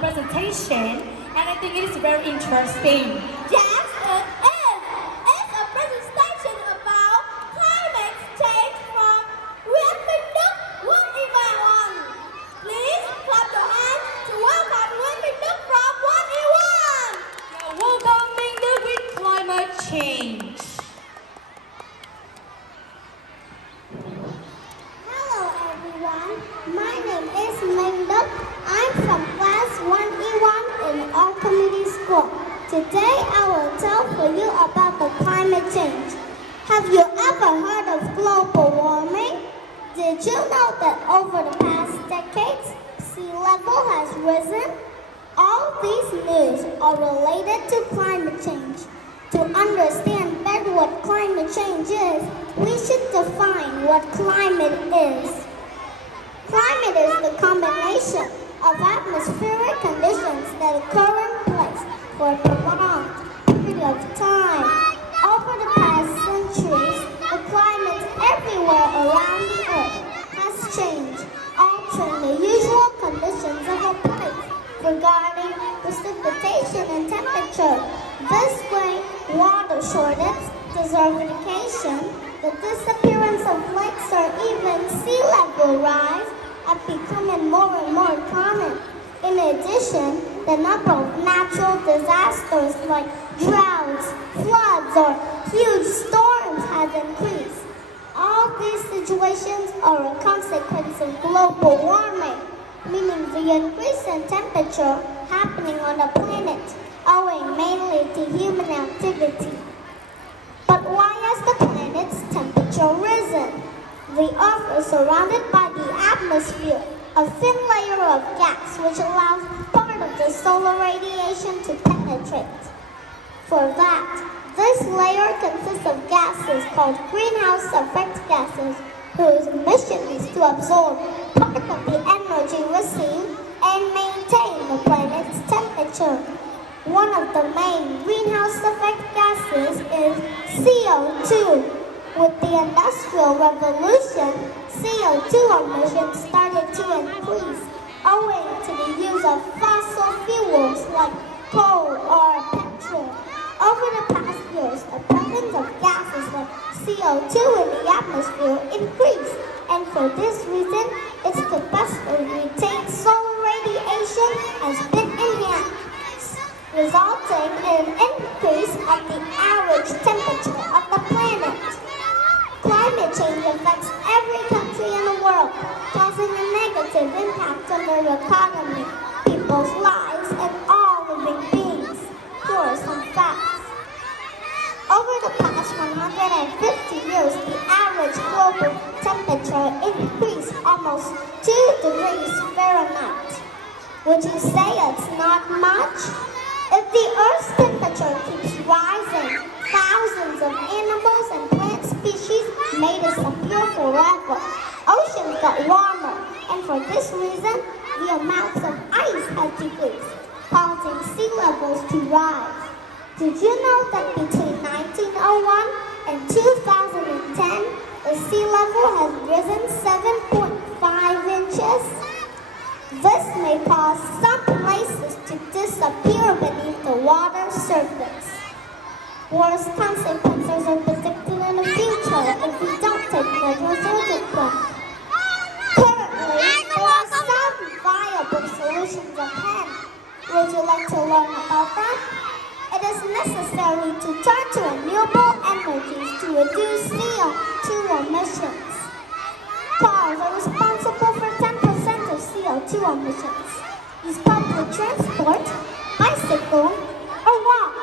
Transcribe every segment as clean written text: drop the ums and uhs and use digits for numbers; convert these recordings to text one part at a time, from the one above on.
presentation, and I think it is very interesting. Yes, it is. It's a presentation about climate change from Nguyễn Minh Đức, Quốc Y One. Please clap your hands to welcome Nguyễn Minh Đức from Quốc Y One. Welcome Minh Đức with climate change. Hello everyone, my name is Minh Đức. I'm from class 1E1 in our community school. Today I will tell for you about the climate change. Have you ever heard of global warming? Did you know that over the past decades, sea level has risen? All these news are related to climate change. To understand better what climate change is, we should define what climate is. Climate is the combination of atmospheric conditions that occur in place for a prolonged period of time. Over the past centuries, the climate everywhere around the earth has changed, altering the usual conditions of a place regarding precipitation and temperature. This way, water shortage, desertification, the disappearance of lakes or even sea level rise are becoming more and more common. In addition, the number of natural disasters like droughts, floods, or huge storms has increased. All these situations are a consequence of global warming, meaning the increase in temperature happening on the planet, owing mainly to human activity. But why has the planet's temperature risen? The Earth is surrounded by the atmosphere, a thin layer of gas which allows part of the solar radiation to penetrate. For that, this layer consists of gases called greenhouse effect gases, whose mission is to absorb part of the energy received and maintain the planet's temperature. One of the main greenhouse effect gases is CO2. With the Industrial Revolution, CO2 emissions started to increase owing to the use of fossil fuels like coal or petrol. Over the past years, the presence of gases like CO2 in the atmosphere increased, and for this reason, its capacity to retain solar radiation has been enhanced, resulting in an increase of the average temperature of the planet. Climate change affects every country in the world, causing a negative impact on their economy, people's lives, and all living beings. Here are some facts. Over the past 150 years, the average global temperature increased almost 2 degrees Fahrenheit. Would you say it's not much? If the Earth's temperature keeps rising, thousands of animals and plant species may disappear forever. Oceans got warmer, and for this reason, the amounts of ice has decreased, causing sea levels to rise. Did you know that between 1901 and 2010, the sea level has risen 7.5 inches? This may cause some places to disappear beneath the water surface. Worse consequences are predicted in the future if we don't take measures urgently. Currently, there are some viable solutions at hand. Would you like to learn about them? It is necessary to turn to renewable energies to reduce CO2 emissions. Cars are responsible for 10% of CO2 emissions. Use public transport, bicycle, or walk.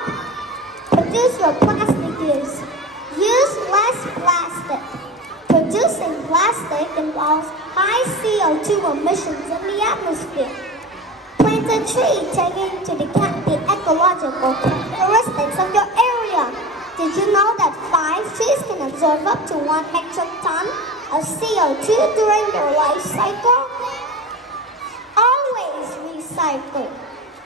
Reduce your plastic use. Use less plastic. Producing plastic involves high CO2 emissions in the atmosphere. Plant a tree taking into account the ecological characteristics of your area. Did you know that 5 trees can absorb up to 1 metric ton of CO2 during their life cycle? Always recycle.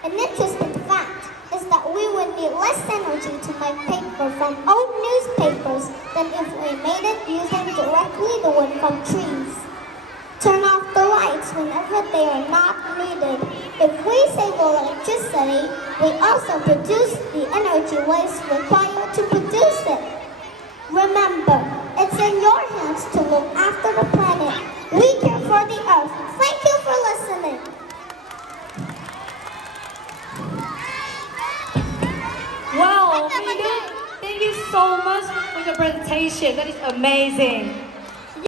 An interesting fact is that we would need less energy to make paper from old newspapers than if we made it using directly the wood from trees. Turn off the lights whenever they are not needed. If we save electricity, we also produce the energy waste required to produce it. Remember, it's in your hands to look after the planet. We care for the earth. Thank you for listening. Wow, Minh, thank you so much for your presentation. That is amazing.